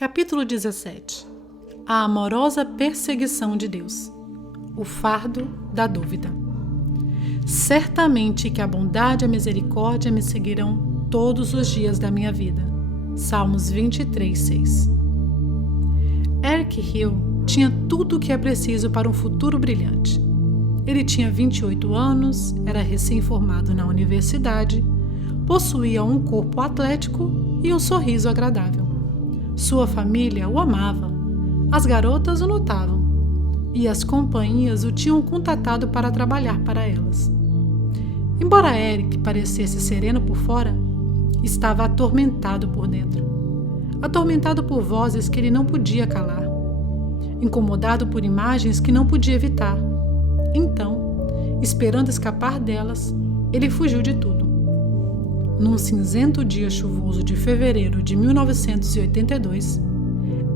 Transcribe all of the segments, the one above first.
Capítulo 17. A amorosa perseguição de Deus. O fardo da dúvida. Certamente que a bondade e a misericórdia me seguirão todos os dias da minha vida. Salmos 23:6. Eric Hill tinha tudo o que é preciso para um futuro brilhante. Ele tinha 28 anos, era recém-formado na universidade, possuía um corpo atlético e um sorriso agradável. Sua família o amava, as garotas o notavam e as companhias o tinham contatado para trabalhar para elas. Embora Eric parecesse sereno por fora, estava atormentado por dentro. Atormentado por vozes que ele não podia calar. Incomodado por imagens que não podia evitar. Então, esperando escapar delas, ele fugiu de tudo. Num cinzento dia chuvoso de fevereiro de 1982,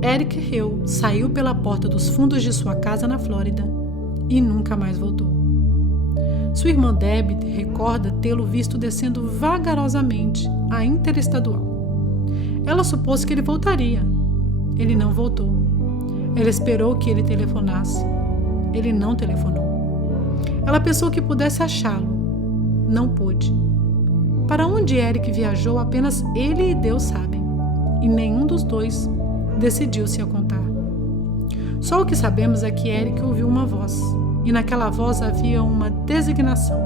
Eric Hill saiu pela porta dos fundos de sua casa na Flórida e nunca mais voltou. Sua irmã Debbie recorda tê-lo visto descendo vagarosamente a Interestadual. Ela supôs que ele voltaria. Ele não voltou. Ela esperou que ele telefonasse. Ele não telefonou. Ela pensou que pudesse achá-lo. Não pôde. Para onde Eric viajou, apenas ele e Deus sabem, e nenhum dos dois decidiu-se a contar. Só o que sabemos é que Eric ouviu uma voz, e naquela voz havia uma designação.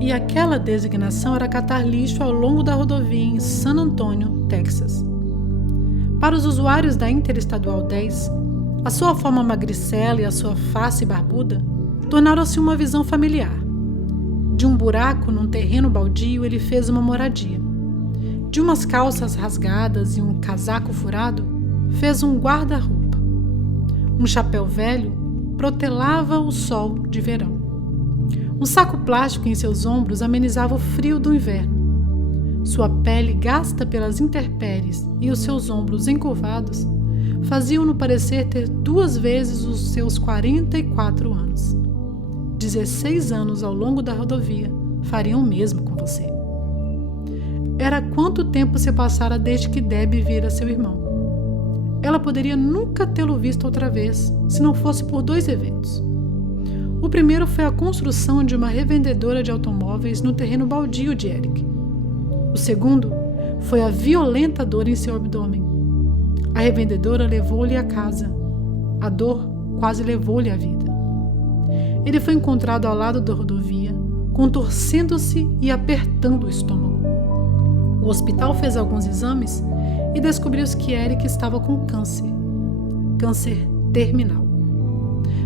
E aquela designação era catar lixo ao longo da rodovia em San Antonio, Texas. Para os usuários da Interestadual 10, a sua forma magricela e a sua face barbuda tornaram-se uma visão familiar. De um buraco num terreno baldio, ele fez uma moradia. De umas calças rasgadas e um casaco furado, fez um guarda-roupa. Um chapéu velho protelava o sol de verão. Um saco plástico em seus ombros amenizava o frio do inverno. Sua pele gasta pelas intempéries e os seus ombros encurvados faziam-no parecer ter 2 vezes os seus 44 anos. 16 anos ao longo da rodovia fariam o mesmo com você. Era quanto tempo se passara desde que Debbie vira seu irmão. Ela poderia nunca tê-lo visto outra vez, se não fosse por 2 eventos. O primeiro foi a construção de uma revendedora de automóveis no terreno baldio de Eric. O segundo foi a violenta dor em seu abdômen. A revendedora levou-lhe a casa. A dor quase levou-lhe a vida. Ele foi encontrado ao lado da rodovia, contorcendo-se e apertando o estômago. O hospital fez alguns exames e descobriu que Eric estava com câncer terminal.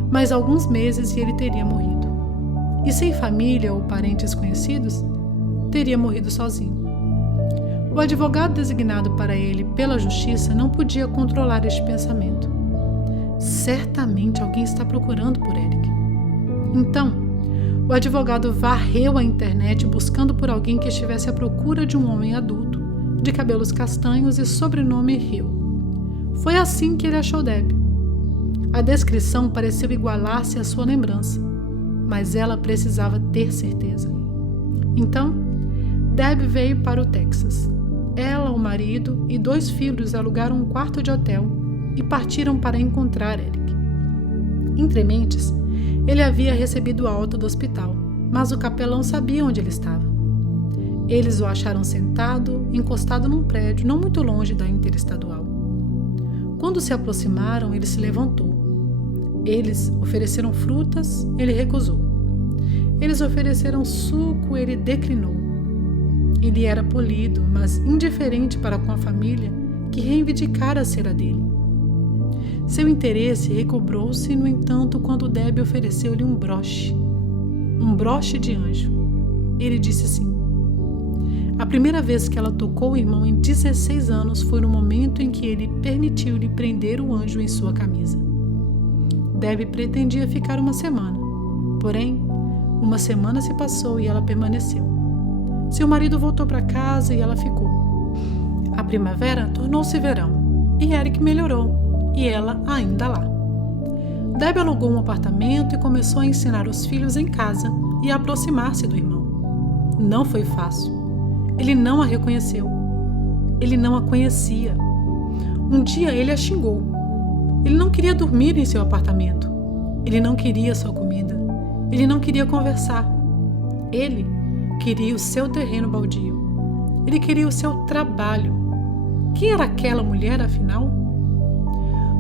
Mais alguns meses e ele teria morrido. E sem família ou parentes conhecidos, teria morrido sozinho. O advogado designado para ele pela justiça não podia controlar este pensamento. Certamente alguém está procurando por Eric. Então, o advogado varreu a internet buscando por alguém que estivesse à procura de um homem adulto, de cabelos castanhos e sobrenome Hill. Foi assim que ele achou Debbie. A descrição pareceu igualar-se à sua lembrança, mas ela precisava ter certeza. Então, Debbie veio para o Texas. Ela, o marido e 2 filhos alugaram um quarto de hotel e partiram para encontrar Eric. Entre mentes, ele havia recebido alta do hospital, mas o capelão sabia onde ele estava. Eles o acharam sentado, encostado num prédio não muito longe da Interestadual. Quando se aproximaram, ele se levantou. Eles ofereceram frutas, ele recusou. Eles ofereceram suco, ele declinou. Ele era polido, mas indiferente para com a família que reivindicara ser a dele. Seu interesse recobrou-se, no entanto, quando Debbie ofereceu-lhe um broche de anjo. Ele disse sim. A primeira vez que ela tocou o irmão em 16 anos foi no momento em que ele permitiu-lhe prender o anjo em sua camisa. Debbie pretendia ficar 1 semana, porém, 1 semana se passou e ela permaneceu. Seu marido voltou para casa e ela ficou. A primavera tornou-se verão e Eric melhorou. E ela ainda lá. Debbie alugou um apartamento e começou a ensinar os filhos em casa e a aproximar-se do irmão. Não foi fácil. Ele não a reconheceu. Ele não a conhecia. Um dia ele a xingou. Ele não queria dormir em seu apartamento. Ele não queria sua comida. Ele não queria conversar. Ele queria o seu terreno baldio. Ele queria o seu trabalho. Quem era aquela mulher, afinal?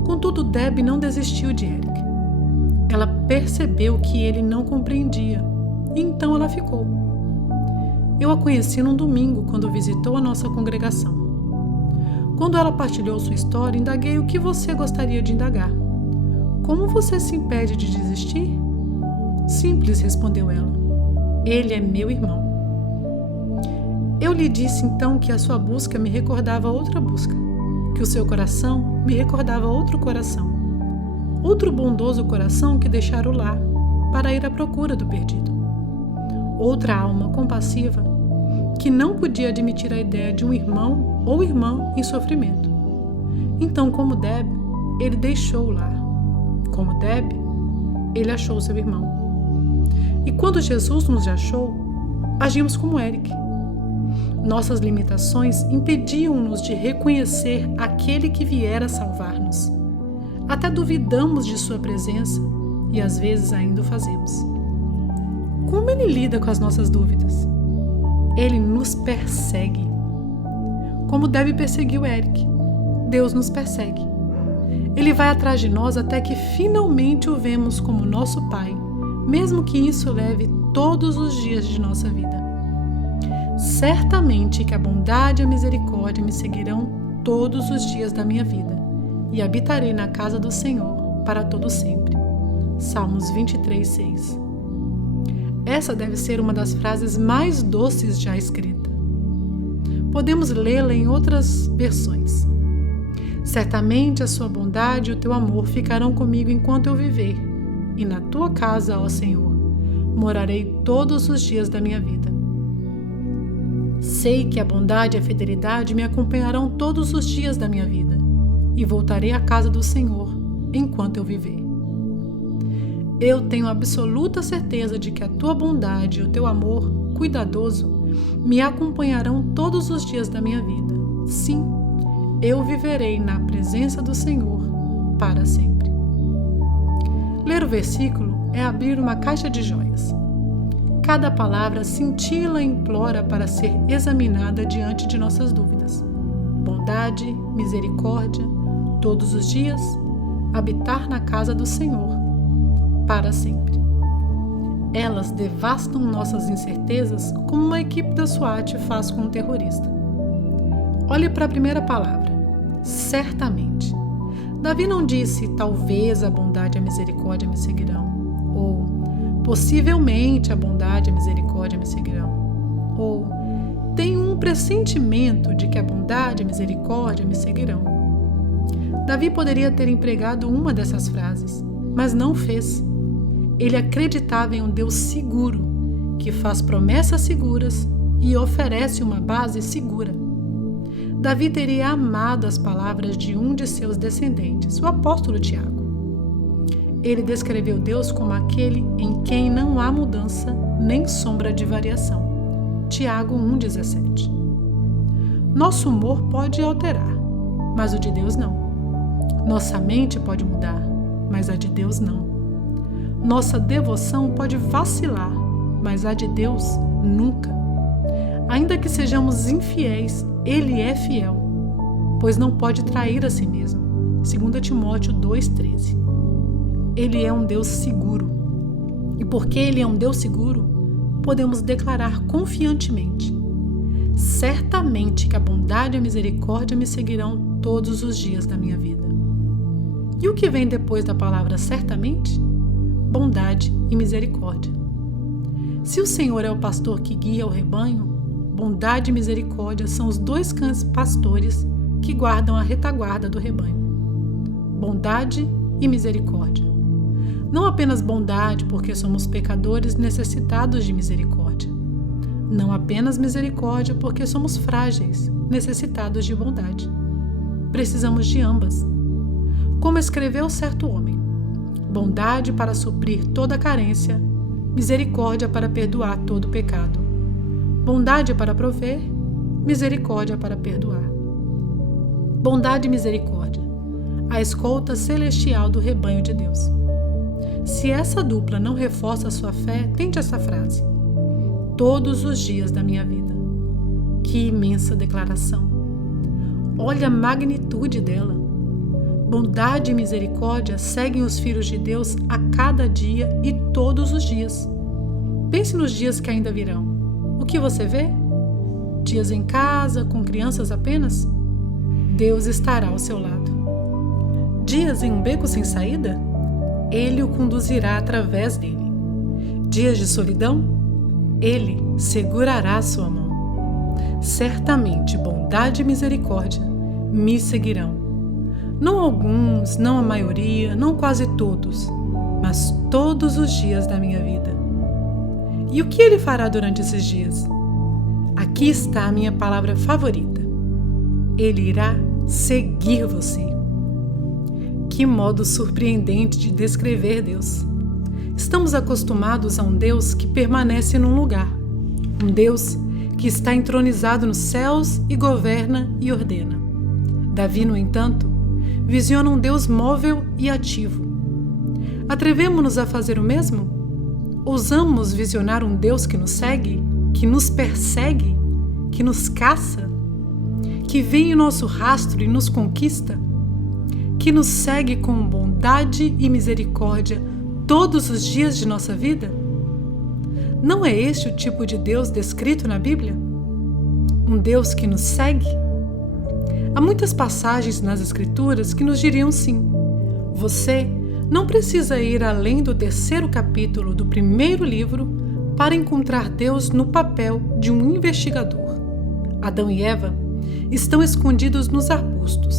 Contudo, Deb não desistiu de Eric. Ela percebeu que ele não compreendia, e então ela ficou. Eu a conheci num domingo, quando visitou a nossa congregação. Quando ela partilhou sua história, indaguei o que você gostaria de indagar. Como você se impede de desistir? Simples, respondeu ela. Ele é meu irmão. Eu lhe disse então que a sua busca me recordava outra busca, que o seu coração me recordava outro coração, outro bondoso coração que deixara o lar para ir à procura do perdido, outra alma compassiva que não podia admitir a ideia de um irmão ou irmã em sofrimento. Então, como Deb, ele deixou o lar. Como Deb, ele achou seu irmão. E quando Jesus nos achou, agimos como Eric. Nossas limitações impediam-nos de reconhecer aquele que viera salvar-nos. Até duvidamos de sua presença e às vezes ainda o fazemos. Como ele lida com as nossas dúvidas? Ele nos persegue. Como Deb perseguiu Eric, Deus nos persegue. Ele vai atrás de nós até que finalmente o vemos como nosso Pai, mesmo que isso leve todos os dias de nossa vida. Certamente que a bondade e a misericórdia me seguirão todos os dias da minha vida, e habitarei na casa do Senhor para todo sempre. Salmos 23:6. Essa deve ser uma das frases mais doces já escrita. Podemos lê-la em outras versões. Certamente a sua bondade e o teu amor ficarão comigo enquanto eu viver, e na tua casa, ó Senhor, morarei todos os dias da minha vida. Sei que a bondade e a fidelidade me acompanharão todos os dias da minha vida, e voltarei à casa do Senhor enquanto eu viver. Eu tenho absoluta certeza de que a tua bondade e o teu amor cuidadoso me acompanharão todos os dias da minha vida. Sim, eu viverei na presença do Senhor para sempre. Ler o versículo é abrir uma caixa de joias. Cada palavra cintila e implora para ser examinada diante de nossas dúvidas. Bondade, misericórdia, todos os dias, habitar na casa do Senhor para sempre. Elas devastam nossas incertezas como uma equipe da SWAT faz com um terrorista. Olhe para a primeira palavra, certamente. Davi não disse, talvez a bondade e a misericórdia me seguirão, ou possivelmente a bondade e a misericórdia me seguirão, ou tenho um pressentimento de que a bondade e a misericórdia me seguirão. Davi poderia ter empregado uma dessas frases, mas não fez. Ele acreditava em um Deus seguro, que faz promessas seguras e oferece uma base segura. Davi teria amado as palavras de um de seus descendentes, o apóstolo Tiago. Ele descreveu Deus como aquele em quem não há mudança nem sombra de variação. Tiago 1,17. Nosso humor pode alterar, mas o de Deus não. Nossa mente pode mudar, mas a de Deus não. Nossa devoção pode vacilar, mas a de Deus nunca. Ainda que sejamos infiéis, Ele é fiel, pois não pode trair a si mesmo. 2 Timóteo 2,13. Ele é um Deus seguro. E porque Ele é um Deus seguro, podemos declarar confiantemente: certamente que a bondade e a misericórdia me seguirão todos os dias da minha vida. E o que vem depois da palavra certamente? Bondade e misericórdia. Se o Senhor é o pastor que guia o rebanho, bondade e misericórdia são os dois cães pastores que guardam a retaguarda do rebanho. Bondade e misericórdia. Não apenas bondade porque somos pecadores necessitados de misericórdia. Não apenas misericórdia porque somos frágeis, necessitados de bondade. Precisamos de ambas. Como escreveu certo homem: bondade para suprir toda carência, misericórdia para perdoar todo pecado. Bondade para prover, misericórdia para perdoar. bondade e misericórdia, a escolta celestial do rebanho de Deus. Se essa dupla não reforça a sua fé, tente essa frase: todos os dias da minha vida. Que imensa declaração! Olha a magnitude dela. Bondade e misericórdia seguem os filhos de Deus a cada dia e todos os dias. Pense nos dias que ainda virão. O que você vê? Dias em casa, com crianças apenas? Deus estará ao seu lado. Dias em um beco sem saída? Ele o conduzirá através dele. Dias de solidão? Ele segurará a sua mão. Certamente bondade e misericórdia me seguirão. Não alguns, não a maioria, não quase todos, mas todos os dias da minha vida. E o que ele fará durante esses dias? Aqui está a minha palavra favorita. Ele irá seguir você. Que modo surpreendente de descrever Deus. Estamos acostumados a um Deus que permanece num lugar. Um Deus que está entronizado nos céus e governa e ordena. Davi, no entanto, visiona um Deus móvel e ativo. Atrevemo-nos a fazer o mesmo? Ousamos visionar um Deus que nos segue, que nos persegue, que nos caça, que vem em nosso rastro e nos conquista, que nos segue com bondade e misericórdia todos os dias de nossa vida? Não é este o tipo de Deus descrito na Bíblia? Um Deus que nos segue? Há muitas passagens nas Escrituras que nos diriam sim. Você não precisa ir além do 3º capítulo do 1º livro para encontrar Deus no papel de um investigador. Adão e Eva estão escondidos nos arbustos,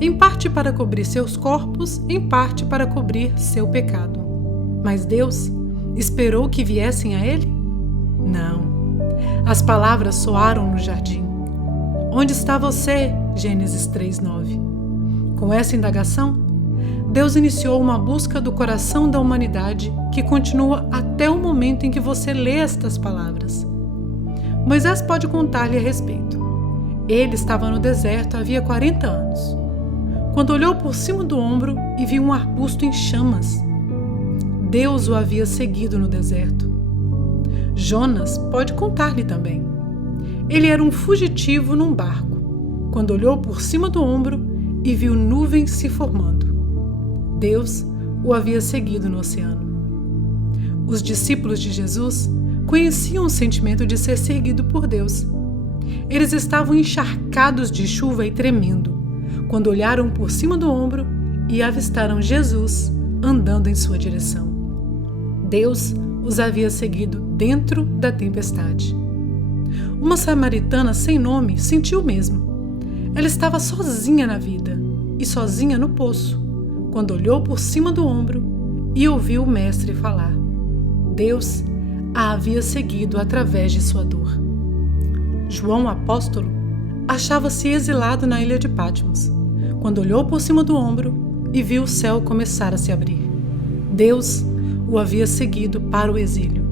em parte para cobrir seus corpos, em parte para cobrir seu pecado. Mas Deus esperou que viessem a Ele? Não. As palavras soaram no jardim. Onde está você? Gênesis 3:9. Com essa indagação, Deus iniciou uma busca do coração da humanidade que continua até o momento em que você lê estas palavras. Moisés pode contar-lhe a respeito. Ele estava no deserto havia 40 anos, quando olhou por cima do ombro e viu um arbusto em chamas. Deus o havia seguido no deserto. Jonas pode contar-lhe também. Ele era um fugitivo num barco, quando olhou por cima do ombro e viu nuvens se formando. Deus o havia seguido no oceano. Os discípulos de Jesus conheciam o sentimento de ser seguido por Deus. Eles estavam encharcados de chuva e tremendo, quando olharam por cima do ombro e avistaram Jesus andando em sua direção. Deus os havia seguido dentro da tempestade. Uma samaritana sem nome sentiu o mesmo. Ela estava sozinha na vida e sozinha no poço, quando olhou por cima do ombro e ouviu o mestre falar. Deus a havia seguido através de sua dor. João, apóstolo, achava-se exilado na ilha de Patmos, quando olhou por cima do ombro e viu o céu começar a se abrir. Deus o havia seguido para o exílio.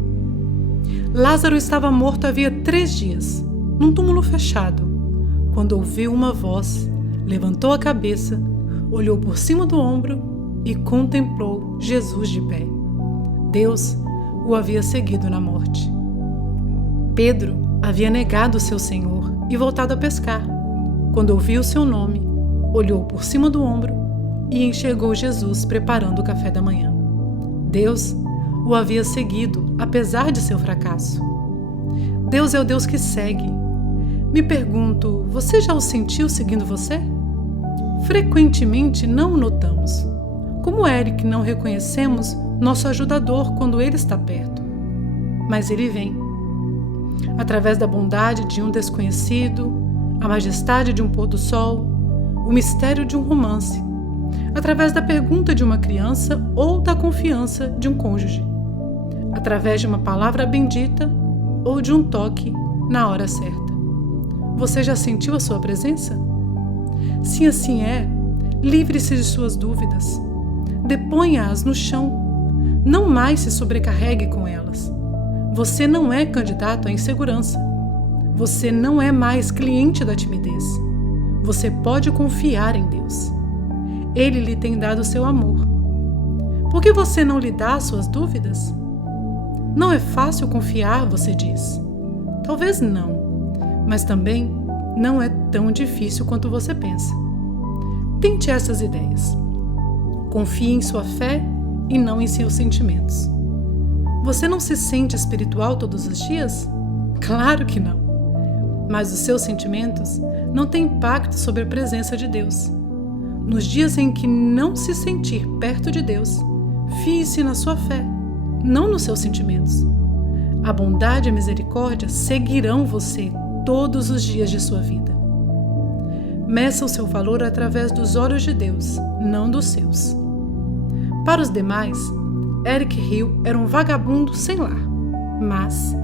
Lázaro estava morto havia 3 dias, num túmulo fechado, quando ouviu uma voz, levantou a cabeça, olhou por cima do ombro e contemplou Jesus de pé. Deus o havia seguido na morte. Pedro havia negado seu Senhor e voltado a pescar. Quando ouviu seu nome, olhou por cima do ombro e enxergou Jesus preparando o café da manhã. Deus o havia seguido apesar de seu fracasso. Deus é o Deus que segue. Me pergunto, você já o sentiu seguindo você? Frequentemente não o notamos. Como Eric, não reconhecemos nosso ajudador quando ele está perto. Mas ele vem. Através da bondade de um desconhecido, a majestade de um pôr do sol, o mistério de um romance, através da pergunta de uma criança ou da confiança de um cônjuge, através de uma palavra bendita ou de um toque na hora certa. Você já sentiu a sua presença? Se assim é, livre-se de suas dúvidas. Deponha-as no chão. Não mais se sobrecarregue com elas. Você não é candidato à insegurança. Você não é mais cliente da timidez. você pode confiar em Deus. Ele lhe tem dado seu amor. Por que você não lhe dá suas dúvidas? Não é fácil confiar, você diz. Talvez não, mas também não é tão difícil quanto você pensa. Tente essas ideias. Confie em sua fé e não em seus sentimentos. Você não se sente espiritual todos os dias? Claro que não. Mas os seus sentimentos não têm impacto sobre a presença de Deus. Nos dias em que não se sentir perto de Deus, fie-se na sua fé, não nos seus sentimentos. A bondade e a misericórdia seguirão você todos os dias de sua vida. Meça o seu valor através dos olhos de Deus, não dos seus. Para os demais, Eric Hill era um vagabundo sem lar, mas,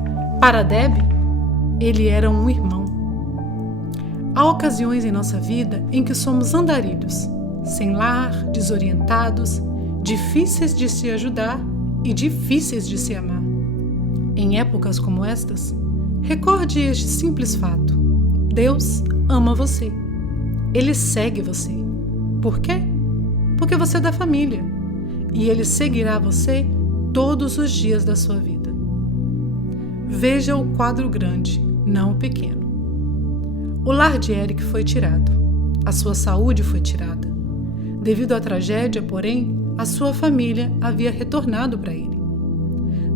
para Debbie, ele era um irmão. Há ocasiões em nossa vida em que somos andarilhos, sem lar, desorientados, difíceis de se ajudar e difíceis de se amar. Em épocas como estas, recorde este simples fato: Deus ama você. Ele segue você. Por quê? Porque você é da família. E Ele seguirá você todos os dias da sua vida. Veja o quadro grande, não o pequeno. O lar de Eric foi tirado. A sua saúde foi tirada. Devido à tragédia, porém, a sua família havia retornado para ele.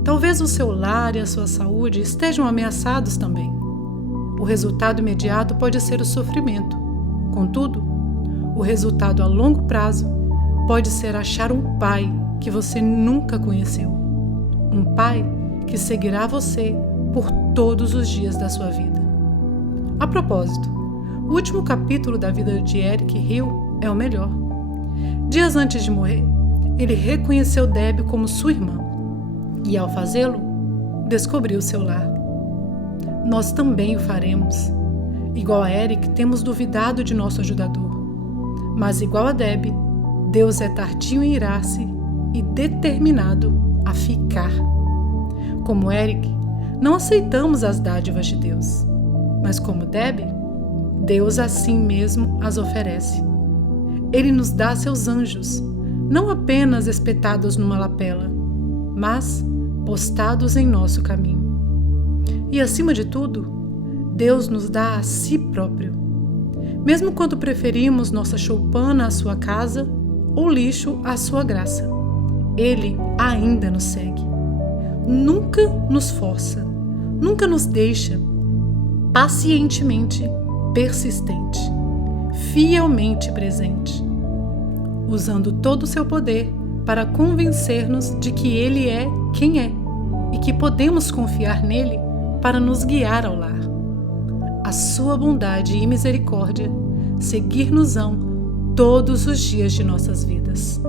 Talvez o seu lar e a sua saúde estejam ameaçados também. O resultado imediato pode ser o sofrimento. Contudo, o resultado a longo prazo pode ser achar um pai que você nunca conheceu. Um pai que seguirá você por todos os dias da sua vida. A propósito, o último capítulo da vida de Eric Hill é o melhor. Dias antes de morrer, ele reconheceu Debbie como sua irmã e, ao fazê-lo, descobriu seu lar. Nós também o faremos. Igual a Eric, temos duvidado de nosso ajudador. Mas, igual a Debbie, Deus é tardio em irar-se e determinado a ficar. Como Eric, não aceitamos as dádivas de Deus. Mas como Debbie, Deus assim mesmo as oferece. Ele nos dá seus anjos, não apenas espetados numa lapela, mas postados em nosso caminho. E acima de tudo, Deus nos dá a si próprio. Mesmo quando preferimos nossa choupana à sua casa ou lixo à sua graça, Ele ainda nos segue. Nunca nos força, nunca nos deixa, pacientemente persistente, fielmente presente, usando todo o seu poder para convencer-nos de que Ele é quem é e que podemos confiar nele para nos guiar ao lar. A sua bondade e misericórdia seguir-nos-ão todos os dias de nossas vidas.